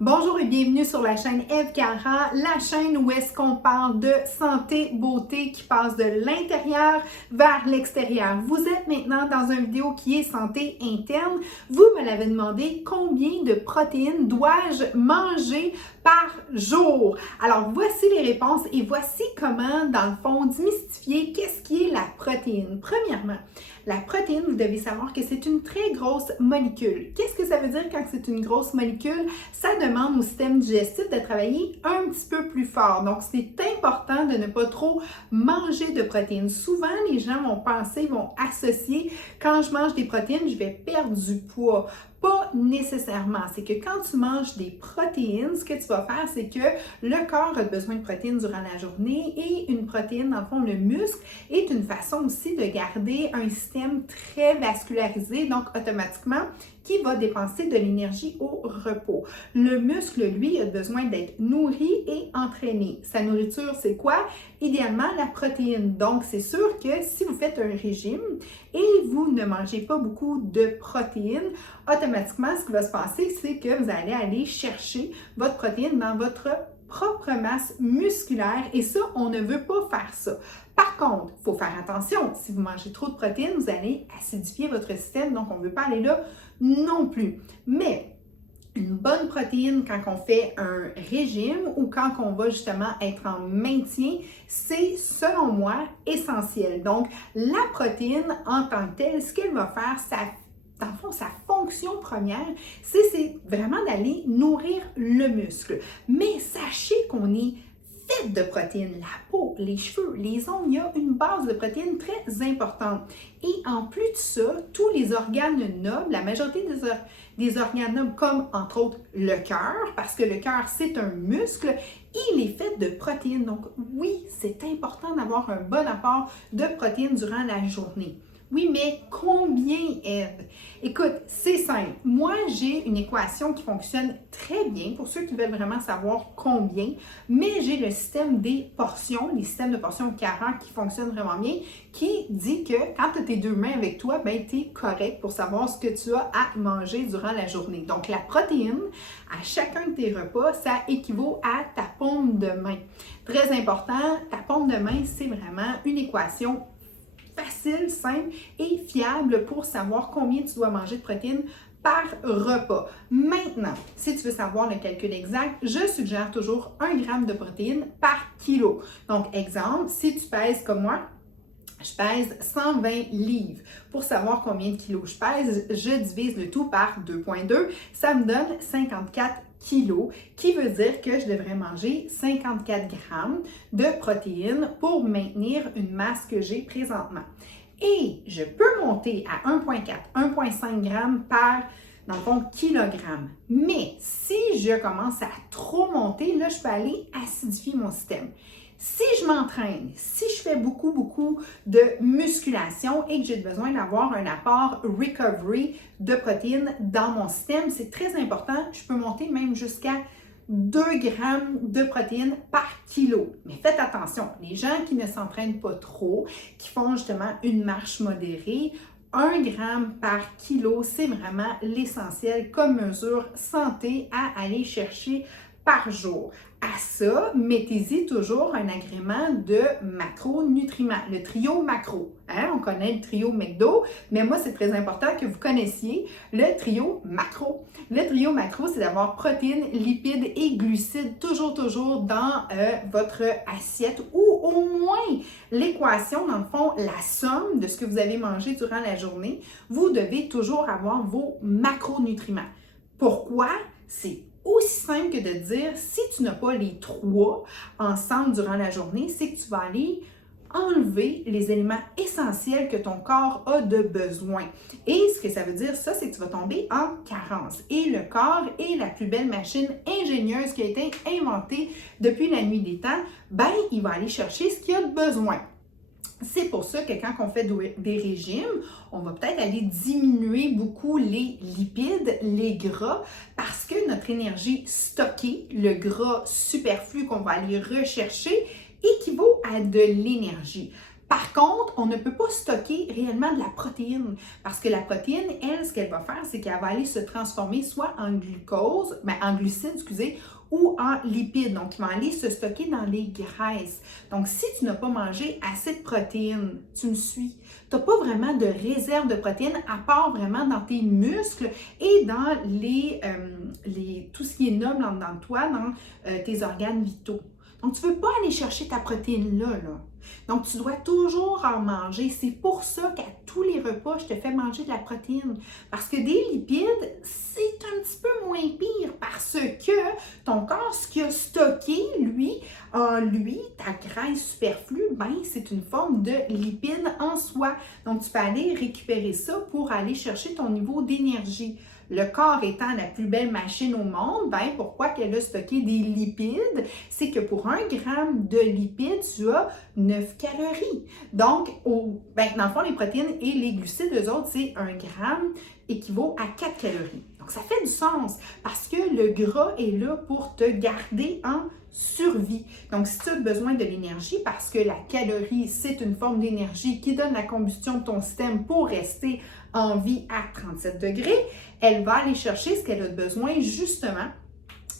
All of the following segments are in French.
Bonjour et bienvenue sur la chaîne Eve Cara, la chaîne où est-ce qu'on parle de santé, beauté qui passe de l'intérieur vers l'extérieur. Vous êtes maintenant dans une vidéo qui est santé interne. Vous me l'avez demandé, combien de protéines dois-je manger par jour? Alors voici les réponses et voici comment, dans le fond, démystifier qu'est-ce qui est la protéine. Premièrement, la protéine, vous devez savoir que c'est une très grosse molécule. Qu'est-ce que ça veut dire quand c'est une grosse molécule? Ça demande au système digestif de travailler un petit peu plus fort. Donc, c'est important de ne pas trop manger de protéines. Souvent, les gens vont associer, quand je mange des protéines, je vais perdre du poids. Pas nécessairement. C'est que quand tu manges des protéines, ce que tu vas faire, c'est que le corps a besoin de protéines durant la journée et une protéine, dans le fond, le muscle, est une façon aussi de garder un système très vascularisé, donc automatiquement, qui va dépenser de l'énergie au repos. Le muscle, lui, a besoin d'être nourri et entraîné. Sa nourriture, c'est quoi? Idéalement, la protéine. Donc, c'est sûr que si vous faites un régime et vous ne mangez pas beaucoup de protéines, automatiquement, ce qui va se passer, c'est que vous allez aller chercher votre protéine dans votre propre masse musculaire et ça, on ne veut pas faire ça. Par contre, il faut faire attention. Si vous mangez trop de protéines, vous allez acidifier votre système, donc on ne veut pas aller là non plus. Mais une bonne protéine quand on fait un régime ou quand on va justement être en maintien, c'est selon moi essentiel. Donc, la protéine en tant que telle, ce qu'elle va faire, dans le fond, sa fonction première, c'est vraiment d'aller nourrir le muscle. Mais sachez qu'on est fait de protéines. La peau, les cheveux, les ongles, il y a une base de protéines très importante. Et en plus de ça, tous les organes nobles, la majorité des organes nobles, comme entre autres le cœur, parce que le cœur, c'est un muscle, il est fait de protéines. Donc oui, c'est important d'avoir un bon apport de protéines durant la journée. Oui, mais combien, Eve? Écoute, c'est simple. Moi, j'ai une équation qui fonctionne très bien pour ceux qui veulent vraiment savoir combien, mais j'ai le système des portions, les systèmes de portions 40 qui fonctionnent vraiment bien, qui dit que quand tu as tes deux mains avec toi, ben, tu es correct pour savoir ce que tu as à manger durant la journée. Donc, la protéine, à chacun de tes repas, ça équivaut à ta paume de main. Très important, ta paume de main, c'est vraiment une équation facile, simple et fiable pour savoir combien tu dois manger de protéines par repas. Maintenant, si tu veux savoir le calcul exact, je suggère toujours 1 g de protéines par kilo. Donc, exemple, si tu pèses comme moi, je pèse 120 livres. Pour savoir combien de kilos je pèse, je divise le tout par 2,2. Ça me donne 54 kilos, qui veut dire que je devrais manger 54 grammes de protéines pour maintenir une masse que j'ai présentement. Et je peux monter à 1,4, 1,5 grammes par, dans le fond, kilogramme. Mais si je commence à trop monter, là, je peux aller acidifier mon système. Si je m'entraîne, si je fais beaucoup de musculation et que j'ai besoin d'avoir un apport recovery de protéines dans mon système, c'est très important. Je peux monter même jusqu'à 2 grammes de protéines par kilo. Mais faites attention, les gens qui ne s'entraînent pas trop, qui font justement une marche modérée, 1 gramme par kilo, c'est vraiment l'essentiel comme mesure santé à aller chercher par jour. À ça, mettez-y toujours un agrément de macronutriments, le trio macro. On connaît le trio McDo, mais moi, c'est très important que vous connaissiez le trio macro. Le trio macro, c'est d'avoir protéines, lipides et glucides toujours dans votre assiette ou au moins l'équation, dans le fond, la somme de ce que vous avez mangé durant la journée. Vous devez toujours avoir vos macronutriments. Pourquoi? C'est aussi simple que de dire, si tu n'as pas les trois ensemble durant la journée, c'est que tu vas aller enlever les éléments essentiels que ton corps a de besoin. Et ce que ça veut dire, ça, c'est que tu vas tomber en carence. Et le corps est la plus belle machine ingénieuse qui a été inventée depuis la nuit des temps. Ben, il va aller chercher ce qu'il a de besoin. C'est pour ça que quand on fait des régimes, on va peut-être aller diminuer beaucoup les lipides, les gras, parce que notre énergie stockée, le gras superflu qu'on va aller rechercher, équivaut à de l'énergie. Par contre, on ne peut pas stocker réellement de la protéine parce que la protéine, elle, ce qu'elle va faire, c'est qu'elle va aller se transformer soit en glucose, en glucides, excusez, ou en lipides. Donc, il va aller se stocker dans les graisses. Donc, si tu n'as pas mangé assez de protéines, tu me suis, tu n'as pas vraiment de réserve de protéines à part vraiment dans tes muscles et dans tout ce qui est noble en dedans de toi, dans tes organes vitaux. Donc, tu ne peux pas aller chercher ta protéine là. Donc, tu dois toujours en manger. C'est pour ça qu'à tous les repas, je te fais manger de la protéine. Parce que des lipides, c'est un petit peu moins pire parce que ton corps, ce qu'il a stocké, lui, en lui, ta graisse superflue, c'est une forme de lipide en soi. Donc, tu peux aller récupérer ça pour aller chercher ton niveau d'énergie. Le corps étant la plus belle machine au monde, pourquoi qu'elle a stocké des lipides? C'est que pour 1 gramme de lipides, tu as 9 calories. Donc, dans le fond, les protéines et les glucides, eux autres, c'est 1 gramme équivaut à 4 calories. Donc, ça fait du sens parce que le gras est là pour te garder en survie. Donc, si tu as besoin de l'énergie, parce que la calorie, c'est une forme d'énergie qui donne la combustion de ton système pour rester en vie à 37 degrés, elle va aller chercher ce qu'elle a besoin justement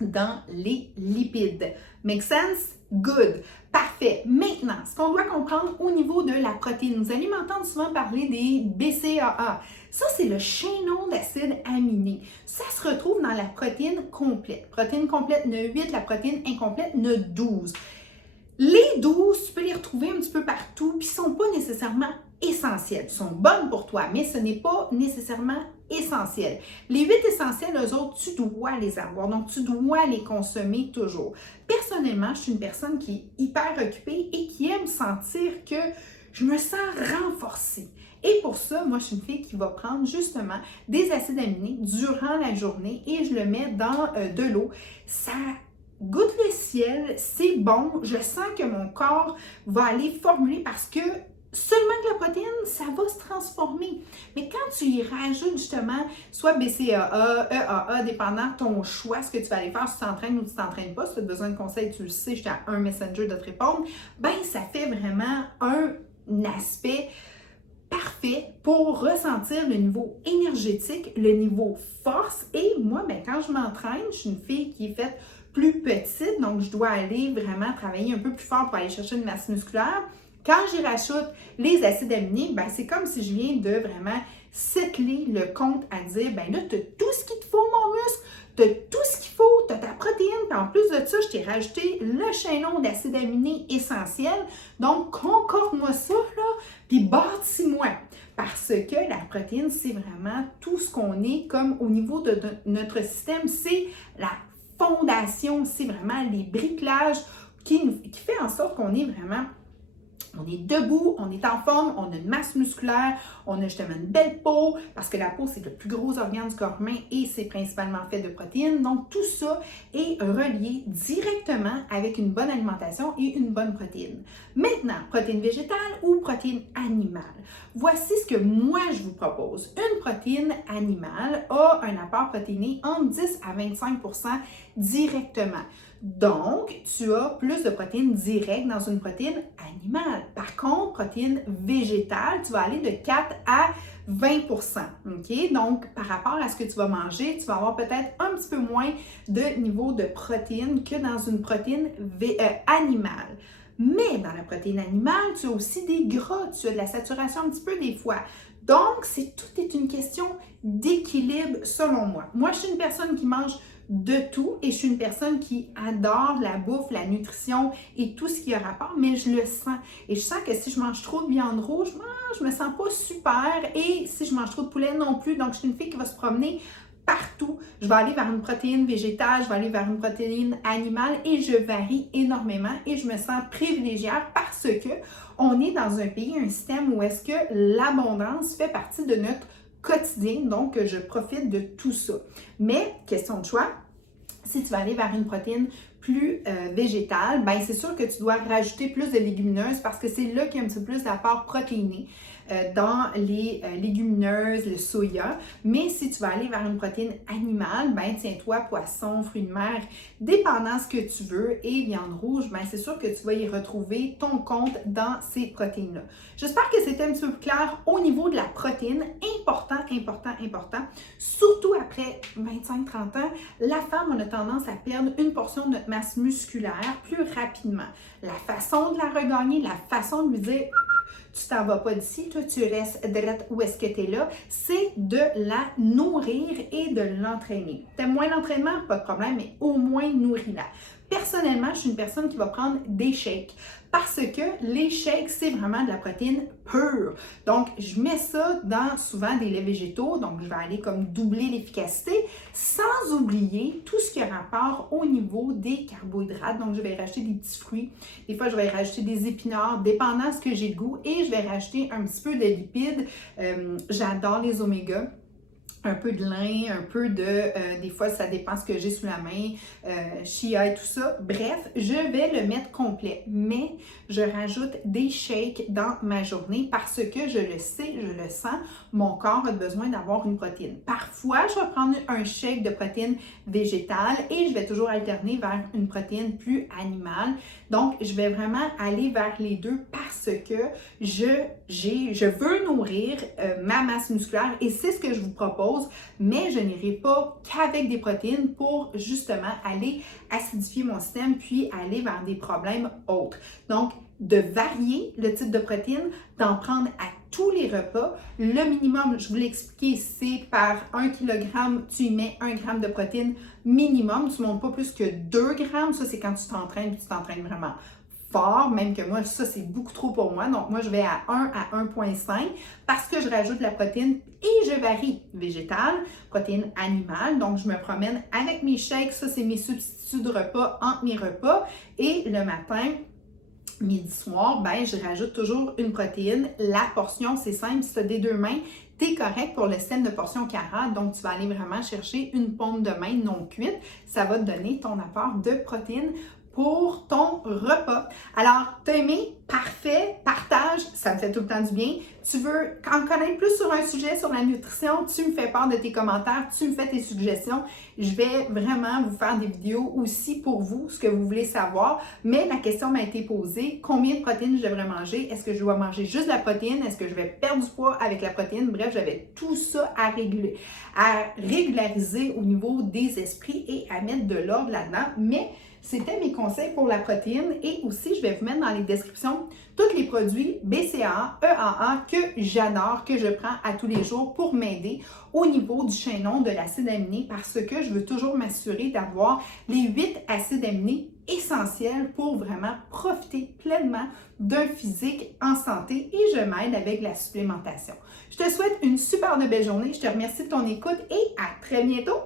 dans les lipides. Make sense? Good. Parfait. Maintenant, ce qu'on doit comprendre au niveau de la protéine, vous allez m'entendre souvent parler des BCAA. Ça, c'est le chaînon d'acides aminés. Ça se retrouve dans la protéine complète. Protéine complète ne 8, la protéine incomplète ne 12. Les 12, tu peux les retrouver un petit peu partout, puis ils ne sont pas nécessairement essentielles. Ils sont bonnes pour toi, mais ce n'est pas nécessairement essentiel. Les 8 essentiels, eux autres, tu dois les avoir. Donc, tu dois les consommer toujours. Personnellement, je suis une personne qui est hyper occupée et qui aime sentir que je me sens renforcée. Et pour ça, moi, je suis une fille qui va prendre justement des acides aminés durant la journée et je le mets dans de l'eau. Ça goûte le ciel, c'est bon. Je sens que mon corps va aller formuler parce que seulement que la protéine, ça va se transformer. Mais quand tu y rajoutes justement soit BCAA, EAA, dépendant de ton choix, ce que tu vas aller faire, si tu t'entraînes ou tu ne t'entraînes pas, si tu as besoin de conseils, tu le sais, je suis à un messenger de te répondre, ça fait vraiment un aspect parfait pour ressentir le niveau énergétique, le niveau force. Et moi, quand je m'entraîne, je suis une fille qui est faite plus petite, donc je dois aller vraiment travailler un peu plus fort pour aller chercher une masse musculaire. Quand j'y rajoute les acides aminés, c'est comme si je viens de vraiment settler le compte à dire, là, tu as tout ce qu'il te faut, mon muscle, tu as tout ce qu'il faut, tu as ta protéine, puis en plus de ça, je t'ai rajouté le chaînon d'acides aminés essentiels. Donc, concorde-moi ça, là, puis bâtis-moi. Parce que la protéine, c'est vraiment tout ce qu'on est comme au niveau de notre système, c'est la fondation, c'est vraiment les bricolages qui fait en sorte qu'on est vraiment... On est debout, on est en forme, on a une masse musculaire, on a justement une belle peau, parce que la peau, c'est le plus gros organe du corps humain et c'est principalement fait de protéines. Donc, tout ça est relié directement avec une bonne alimentation et une bonne protéine. Maintenant, protéine végétale ou protéine animale. Voici ce que moi, je vous propose. Une protéine animale a un apport protéiné entre 10 à 25% directement. Donc, tu as plus de protéines directes dans une protéine animale. Par contre, protéine végétale, tu vas aller de 4 à 20%. OK? Donc, par rapport à ce que tu vas manger, tu vas avoir peut-être un petit peu moins de niveau de protéines que dans une protéine animale. Mais dans la protéine animale, tu as aussi des gras, tu as de la saturation un petit peu des fois. Donc, tout est une question d'équilibre selon moi. Moi, je suis une personne qui mange de tout et je suis une personne qui adore la bouffe, la nutrition et tout ce qui a rapport, mais je le sens. Et je sens que si je mange trop de viande rouge, je me sens pas super et si je mange trop de poulet non plus. Donc, je suis une fille qui va se promener partout. Je vais aller vers une protéine végétale, je vais aller vers une protéine animale et je varie énormément et je me sens privilégiée parce que on est dans un pays, un système où est-ce que l'abondance fait partie de notre quotidien, donc je profite de tout ça. Mais, question de choix, si tu vas aller vers une protéine plus végétale, c'est sûr que tu dois rajouter plus de légumineuses parce que c'est là qu'il y a un petit peu plus d'apport protéiné. dans les légumineuses, le soya. Mais si tu vas aller vers une protéine animale, ben tiens-toi poisson, fruits de mer, dépendant ce que tu veux, et viande rouge, ben c'est sûr que tu vas y retrouver ton compte dans ces protéines-là. J'espère que c'était un petit peu plus clair au niveau de la protéine. Important, important, important. Surtout après 25-30 ans, la femme, on a tendance à perdre une portion de notre masse musculaire plus rapidement. La façon de la regagner, la façon de lui dire tu t'en vas pas d'ici, toi tu restes droite où est-ce que tu es là, c'est de la nourrir et de l'entraîner. T'aimes moins l'entraînement? Pas de problème, mais au moins nourris-la. Personnellement, je suis une personne qui va prendre des shakes parce que les shakes, c'est vraiment de la protéine pure. Donc, je mets ça dans souvent des laits végétaux, donc je vais aller comme doubler l'efficacité, sans oublier tout ce qui a rapport au niveau des carbohydrates. Donc, je vais rajouter des petits fruits, des fois je vais rajouter des épinards, dépendant de ce que j'ai de goût, et je vais rajouter un petit peu de lipides. J'adore les omégas. Un peu de lin, un peu de, des fois ça dépend ce que j'ai sous la main, chia et tout ça. Bref, je vais le mettre complet, mais je rajoute des shakes dans ma journée parce que je le sais, je le sens, mon corps a besoin d'avoir une protéine. Parfois, je vais prendre un shake de protéines végétales et je vais toujours alterner vers une protéine plus animale. Donc, je vais vraiment aller vers les deux parce que je veux nourrir ma masse musculaire et c'est ce que je vous propose. Mais je n'irai pas qu'avec des protéines pour justement aller acidifier mon système puis aller vers des problèmes autres. Donc, de varier le type de protéines, d'en prendre à tous les repas. Le minimum, je vous l'ai expliqué, c'est par 1 kg, tu y mets 1 g de protéines minimum. Tu ne montes pas plus que 2 grammes. Ça, c'est quand tu t'entraînes vraiment fort, même que moi, ça, c'est beaucoup trop pour moi. Donc, moi, je vais à 1 à 1,5 parce que je rajoute de la protéine et je varie végétale, protéine animale. Donc, je me promène avec mes shakes. Ça, c'est mes substituts de repas entre mes repas. Et le matin, midi, soir, ben, je rajoute toujours une protéine. La portion, c'est simple, si tu as des deux mains, tu es correct pour le système de portion carré. Donc, tu vas aller vraiment chercher une paume de main non cuite. Ça va te donner ton apport de protéines pour ton repas. Alors, t'as aimé? Parfait, partage, ça me fait tout le temps du bien. Tu veux en connaître plus sur un sujet, sur la nutrition, tu me fais part de tes commentaires, tu me fais tes suggestions. Je vais vraiment vous faire des vidéos aussi pour vous, ce que vous voulez savoir. Mais la question m'a été posée, combien de protéines je devrais manger? Est-ce que je dois manger juste de la protéine? Est-ce que je vais perdre du poids avec la protéine? Bref, j'avais tout ça à régulariser au niveau des esprits et à mettre de l'ordre là-dedans. Mais c'était mes conseils pour la protéine et aussi je vais vous mettre dans les descriptions tous les produits BCAA, EAA que j'adore, que je prends à tous les jours pour m'aider au niveau du chaînon de l'acide aminé parce que je veux toujours m'assurer d'avoir les 8 acides aminés essentiels pour vraiment profiter pleinement d'un physique en santé et je m'aide avec la supplémentation. Je te souhaite une super belle journée, je te remercie de ton écoute et à très bientôt!